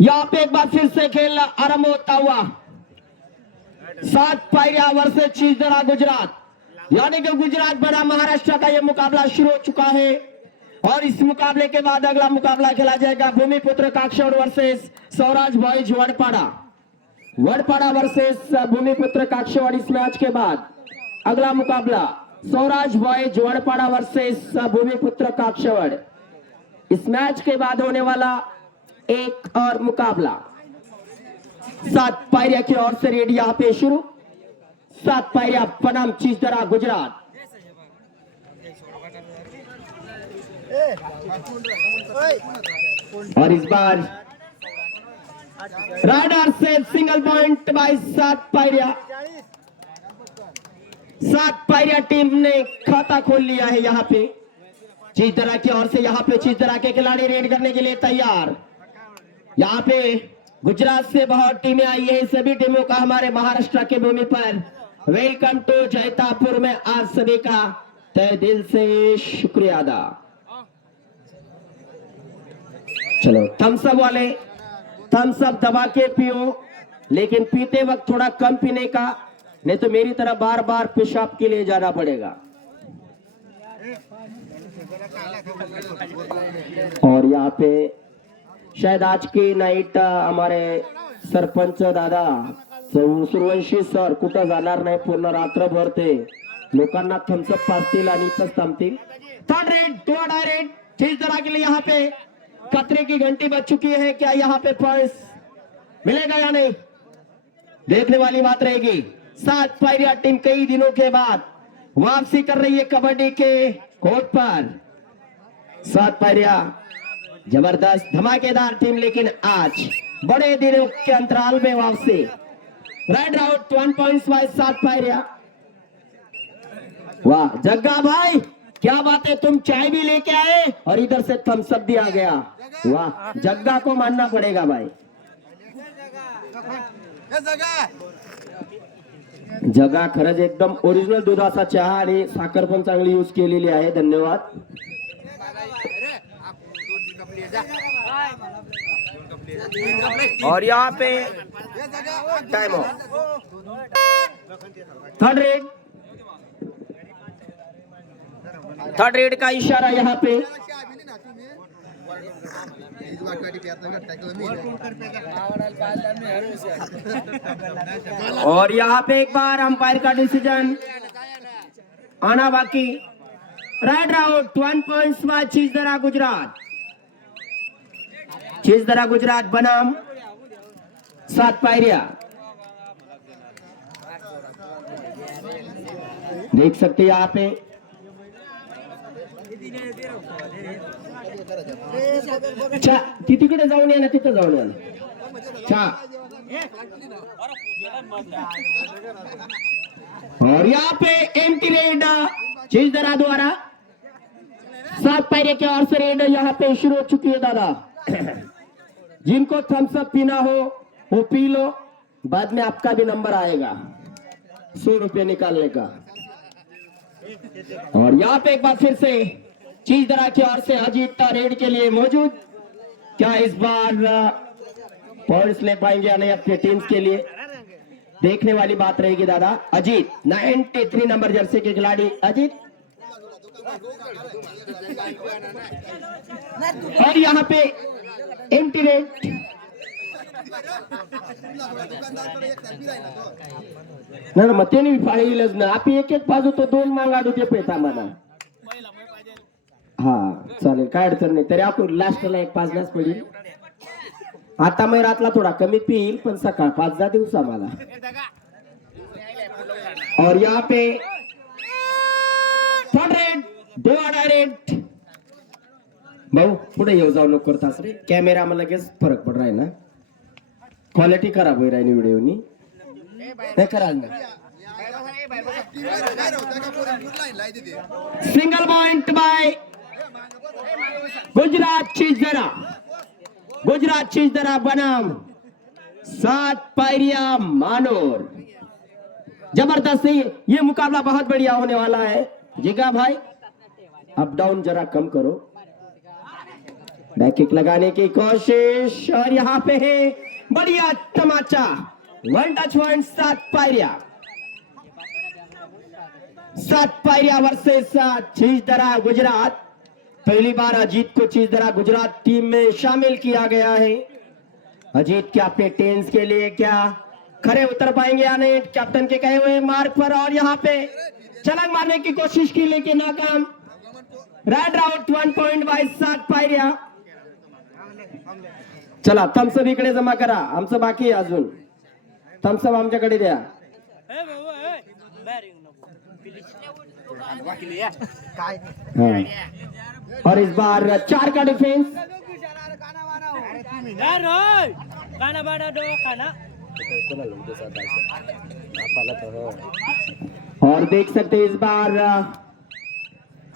यहाँ पे एक बार फिर से खेल आरंभ होता हुआ 7 पायरिया वर्सेस चीजदरा गुजरात, यानी कि गुजरात बना महाराष्ट्र का यह मुकाबला शुरू हो चुका है। और इस मुकाबले के बाद अगला मुकाबला खेला जाएगा भूमिपुत्र काक्षड़ वर्सेस स्वराज बॉयज वड़पाड़ा। वड़पाड़ा वर्सेस भूमिपुत्र काक्षड़। इस मैच के बाद अगला मुकाबला स्वराज बॉयज वड़पाड़ा वर्सेस भूमिपुत्र काक्षड़। इस मैच के बाद होने वाला एक और मुकाबला 7 पायरिया की ओर से रेड यहाँ पे शुरू। 7 पायरिया बनाम चीजदरा गुजरात। और इस बार राइडर से सिंगल पॉइंट बाय 7 पायरिया। 7 पायरिया टीम ने खाता खोल लिया है यहाँ पे चीजदरा की ओर से। यहाँ पे चीजदरा के खिलाड़ी रेड करने के लिए तैयार। यहाँ पे गुजरात से बहुत टीमें आई है। सभी टीमों का हमारे महाराष्ट्र के भूमि पर वेलकम टू जैतापुर में आज सभी का तहे दिल से शुक्रिया अदा। चलो थम्स अप वाले थम्स अप दबा के पियो, लेकिन पीते वक्त थोड़ा कम पीने का, नहीं तो मेरी तरह बार बार पेशाब के लिए जाना पड़ेगा। और यहाँ पे शायद आज की नाईट हमारे सरपंच दादा सूर्यवंशी सर कुठं जाणार नाही, पूर्ण रात्रभर ते लोकांना थम्सअप पाजतील आणि इथंच थांबतील। थर्ड रेड टू डायरेक्ट चीजदरा के लिए यहाँ पे खतरे की घंटी बज चुकी है। क्या यहाँ पे पॉइंट्स मिलेगा या नहीं, देखने वाली बात रहेगी। 7 पायरिया टीम कई दिनों के बाद वापसी कर रही है कबड्डी के कोर्ट पर। 7 पायरिया जबरदस्त धमाकेदार टीम, लेकिन आज बड़े दिनों के अंतराल में वापसी। राइड आउट 1 पॉइंट्स बाय 7 पायरिया। वाह जग्गा भाई क्या बात है, तुम चाय भी लेके आए और इधर से थम्स अप भी आ गया। वाह जग्गा को मानना पड़ेगा भाई। जग्गा खरंच एकदम ओरिजिनल दुधाचा चहा आणि साखर पण चांगली यूज केलेली आहे। धन्यवाद। और यहाँ पे टाइम हो थर्ड रेड का इशारा यहाँ पे। और यहाँ पे एक बार अंपायर का डिसीजन आना बाकी। राइड आउट 1 पॉइंट्स बाय चीजदरा गुजरात। चीजदरा गुजरात बनाम 7 पायरिया। देख सकते हैं यहाँ पे तिकडे जाऊन या ना, तिथं जाऊन या ना। और यहाँ पे एम्प्टी रेड चीजदरा द्वारा 7 पायरिया की ओर से रेड यहाँ पे शुरू हो चुकी है दादा। जिनको थम्स अप पीना हो वो पी लो, बाद में आपका भी नंबर आएगा 100 रुपये निकालने का। और यहाँ पे एक बार फिर से चीजदरा की ओर से अजीत रेड के लिए मौजूद। क्या इस बार पॉइंट्स ले पाएंगे या नहीं अपने टीम्स के लिए, देखने वाली बात रहेगी दादा। अजीत 93 नंबर जर्सी के खिलाड़ी अजीत। और यहाँ पे एम्प्टी रेड ना मग त्याने पाहिलंच ना, आपण एक एक बाजू तो 2 मागा ते पैसा म्हणा। हा चालेल काय अडचण नाही, तरी आपण लास्टला एक 5 पडेल। आता मग रातला थोडा कमी पिईल, पण सकाळ 5 दिवसा मला। और यहाँ पे थर्ड रेड दो डायरेक्ट भाऊ पुढे येऊ जाऊ नको करतास रे, कॅमेरा मला लगेच फरक पड राही ना, क्वालिटी खराब होई राहिनी व्हिडिओनी नाही कराल ना। सिंगल पॉइंट बाय गुजरात चीजदरा। गुजरात चीजदरा बनाम 7 पायरिया मानोर। जबरदस्त ये मुकाबला बहुत बढ़िया होने वाला है। जिगा भाई अप डाउन जरा कम करो। बैक किक लगाने की कोशिश और यहाँ पे है बढ़िया तमाचा। 1 टच 1 7 पायरिया। 7 पायरिया वर्सेस चीजदरा गुजरात। पहली बार अजीत को चीजदरा गुजरात टीम में शामिल किया गया है। अजीत क्या अपने टेंस के लिए क्या खरे उतर पाएंगे या नहीं? कैप्टन के कहे हुए मार्ग पर और यहाँ पे छलांग मारने की कोशिश की लेकिन नाकाम। रेड आउट 1 पॉइंट बाय 7 पायरिया। चला थम्सअप इकडे जमा करा, आमचं बाकी आहे अजून। थम्सअप आमच्याकडे द्या। और इस बार 4 का डिफेंस। और देख सकते हैं इस बार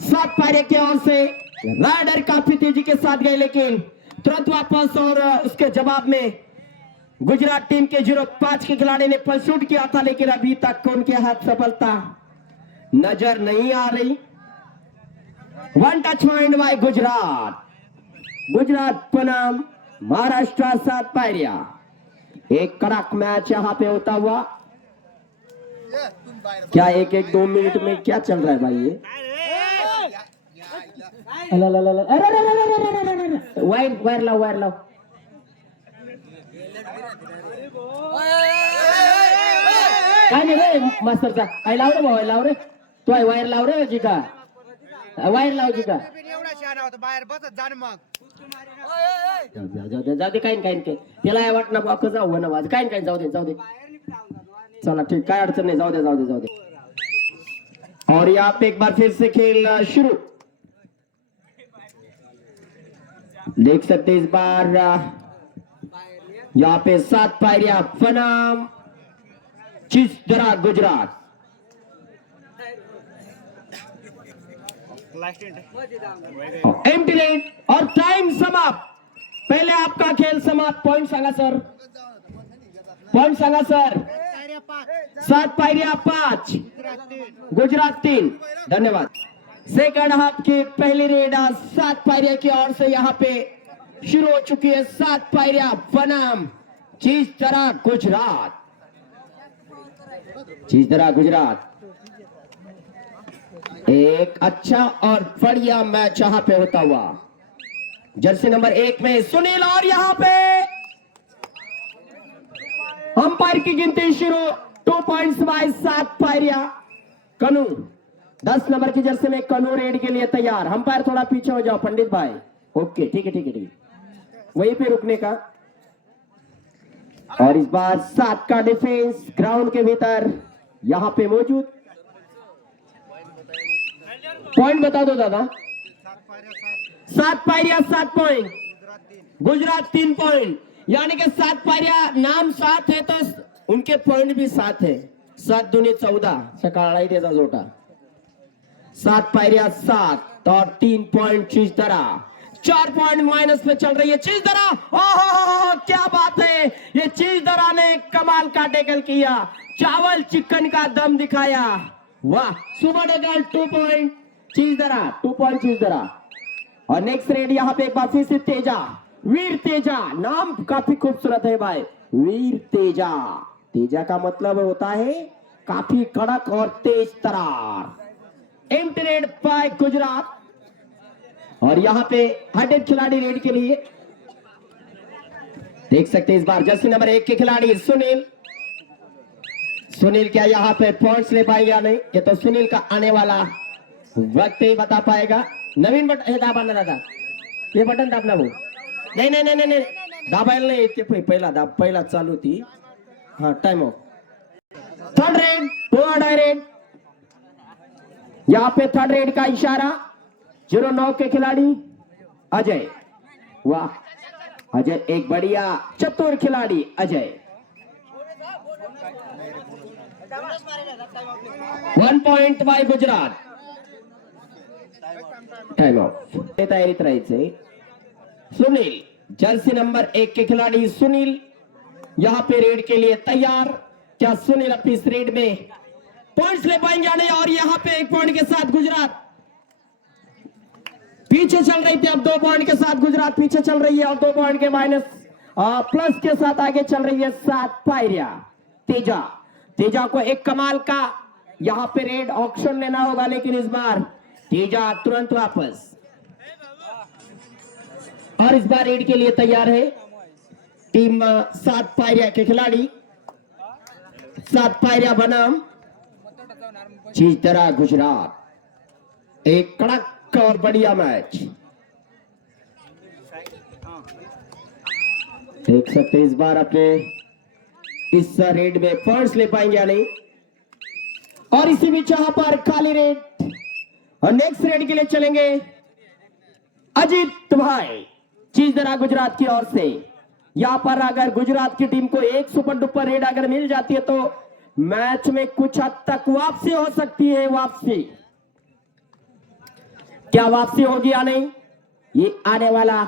7 पायरे की ओर से राइडर काफी तेजी के साथ गए लेकिन तुरंत वापस और उसके जवाब में गुजरात टीम के 05 के खिलाड़ी ने परसूट किया था लेकिन अभी तक उनके हाथ सफलता नजर नहीं आ रही। 1 touch point by Gujarat. Gujarat बनाम महाराष्ट्र 7 पायरिया। एक कड़क मैच यहाँ पे होता हुआ। क्या 1-1-2 मिनट में क्या चल रहा है भाई ये? वायर लाओ, वायर लाओ। काय नाही रे मास्तरचा, काय लाव रे भाऊ, लाव रे तू आहे वायर लाव रे जी का वायर लाव जी का जाऊ दे काही काही त्याला वाटणं बाक जाऊ ना वाज काही काही जाऊ दे जाऊ दे। चला ठीक, काय अडचण नाही, जाऊ दे जाऊ दे जाऊ दे। और यहाँ पे एक बार फिर से खेल शुरू। देख सकते इस बार यहाँ पे 7 पायरिया बनाम चीजदरा गुजरात। एम्प्टी नेट और टाइम समाप्त। पहले आपका खेल समाप्त। पॉइंट सांगा सर, पॉइंट सांगा सर। 7 पायरिया 5 गुजरात 3। धन्यवाद। सेकंड हाफ की पहली रेड 7 पायरिया की ओर से यहाँ पे शुरू हो चुकी है। 7 पायरिया बनाम चीजदरा गुजरात। चीजदरा गुजरात एक अच्छा और बढ़िया मैच यहाँ पे होता हुआ। जर्सी नंबर 1 में सुनील और यहाँ पे अंपायर की गिनती शुरू। 2 पॉइंट्स बाय 7 पायरिया। कनू 10 नंबर की जर्सी में कनू रेड के लिए तैयार। अंपायर थोड़ा पीछे हो जाओ पंडित भाई। ओके ठीक है ठीक है ठीक है, वहीं पे रुकने का। और इस बार 7 का डिफेंस ग्राउंड के भीतर यहाँ पे मौजूद। पॉइंट बता दो दादा। 7 पायरिया 7 पॉइंट, गुजरात 3 पॉइंट। यानी कि 7 पायरिया नाम 7 है तो उनके पॉइंट भी 7 है। 7 दूनी 14 सकाळी त्याचा जोटा। 7 पायरिया 7 और 3 पॉइंट चीजदरा। 4 पॉइंट माइनस में चल रही है चीजदरा। ओहो क्या बात है, ये चीजदरा ने कमाल का टैकल किया, चावल चिकन का दम दिखाया। वाह सुबह डगल 2 पॉइंट चीजदरा, 2 पॉइंट चीजदरा। और नेक्स्ट रेड यहाँ पे एक बार फिर से तेजा, वीर तेजा। नाम काफी खूबसूरत है भाई, वीर तेजा। तेजा का मतलब होता है काफी कड़क और तेज तरार। Empty raid by Gujarat. और यहाँ पे हटेड खिलाड़ी रेड के लिए देख सकते हैं इस बार जर्सी नंबर 1 के खिलाड़ी सुनील। सुनील क्या यहाँ पे पॉइंट्स ले पाएगा या नहीं, ये तो सुनील का आने वाला वक्त ही बता पाएगा। नवीन बटन हे दाबा ना दादा, ये बटन दाबना भाऊ। नहीं नहीं नहीं नहीं दाबायला नाही, ते पहिला दाब, पहिला चालू थी। हाँ टाइम ऑफ। थर्ड रेड पोआडा रेड। यहाँ पे थर्ड रेड का इशारा 09 के खिलाड़ी अजय। वाह अजय एक बढ़िया चतुर खिलाड़ी Ajay. 1 point by Gujarat. Time of. तयारीत राहायचंय। सुनील जर्सी नंबर 1 के खिलाड़ी सुनील यहाँ पे रेड के लिए तैयार। क्या सुनील अपनी इस रेड में पॉइंट्स ले पाएंगे या नहीं? और यहाँ पे 1 पॉइंट के साथ गुजरात पीछे चल रही थी, अब 2 पॉइंट के साथ गुजरात पीछे चल रही है और 2 पॉइंट के माइनस प्लस के साथ आगे चल रही है 7 पायरिया। तेजा को एक कमाल का यहां पे रेड ऑक्शन लेना होगा, लेकिन इस बार तेजा तुरंत वापस और इस बार रेड के लिए तैयार है टीम 7 पायरिया के खिलाड़ी। 7 पायरिया बनाम चीजतरा गुजरात। एक कड़क और बढ़िया मैच देख सकते हैं। इस बार अपने इस रेड में पॉइंट्स ले पाएंगे या नहीं। और इसी बीच यहां पर खाली रेड और नेक्स्ट रेड के लिए चलेंगे अजीत भाई चीजतरा गुजरात की ओर से। यहां पर अगर गुजरात की टीम को एक सुपर डुपर रेड अगर मिल जाती है तो मैच में कुछ हद तक वापसी हो सकती है। वापसी क्या वापसी होगी या नहीं, ये आने वाला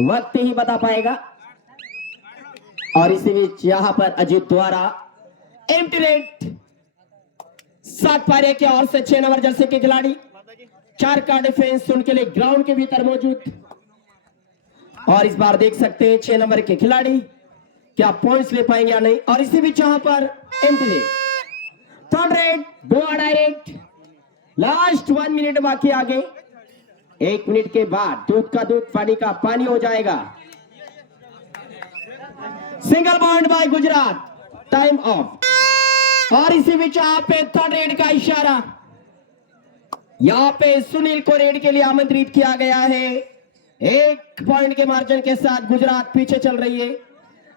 वक्त ही बता पाएगा। और इसी बीच यहां पर अजीत द्वारा एम्प्टी रेड 7 पायरिया की ओर से 6 नंबर जर्सी के खिलाड़ी 4 का डिफेंस उनके लिए ग्राउंड के भीतर मौजूद। और इस बार देख सकते हैं 6 नंबर के खिलाड़ी क्या पॉइंट्स ले पाएंगे या नहीं। और इसी बीच यहां पर empty red, third red, Goa direct. Last 1 minute बाकी आगे, 1 मिनट के बाद दूध का दूध पानी का पानी हो जाएगा। Single point by Gujarat, time of. और इसी बीच यहां पे थर्ड रेड का इशारा, यहां पे सुनील को रेड के लिए आमंत्रित किया गया है। 1 पॉइंट के मार्जिन के साथ गुजरात पीछे चल रही है।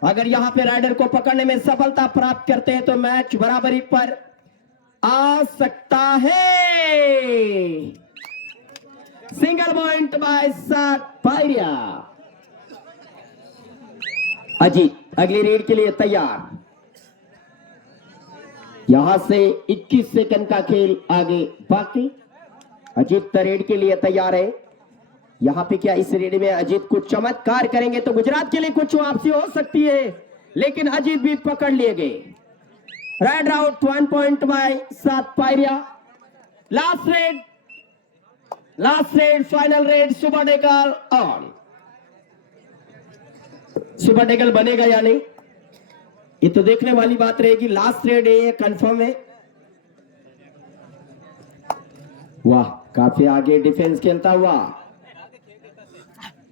अगर यहां पे राइडर को पकड़ने में सफलता प्राप्त करते हैं तो मैच बराबरी पर आ सकता है। सिंगल पॉइंट बाय 7 पायरिया। अजीत अगली रेड के लिए तैयार। यहां से 21 सेकंड का खेल आगे बाकी। अजीत रेड के लिए तैयार है। यहां पे क्या इस रेड में अजीत कुछ चमत्कार करेंगे तो गुजरात के लिए कुछ वापसी हो सकती है, लेकिन अजीत भी पकड़ लिए गए। राइड आउट 1 पॉइंट बाय 7 पायरिया। Last raid final raid super tackle on. Super tackle बनेगा या नहीं ये तो देखने वाली बात रहेगी। लास्ट रेड है, कंफर्म है। वाह, काफी आगे डिफेंस खेलता हुआ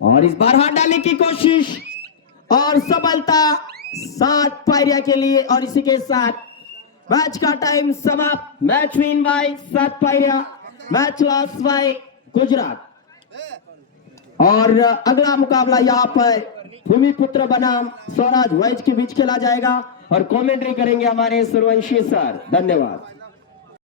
और इस बार हाथ डालने की कोशिश और सफलता 7 पायरिया के लिए। और इसी के साथ मैच का टाइम समाप्त। मैच विन बाय 7 पायरिया, मैच लॉस बाय गुजरात। और अगला मुकाबला यहां पर भूमिपुत्र बनाम स्वराज वाइज के बीच खेला जाएगा और कमेंट्री करेंगे हमारे सूर्यवंशी सर। धन्यवाद।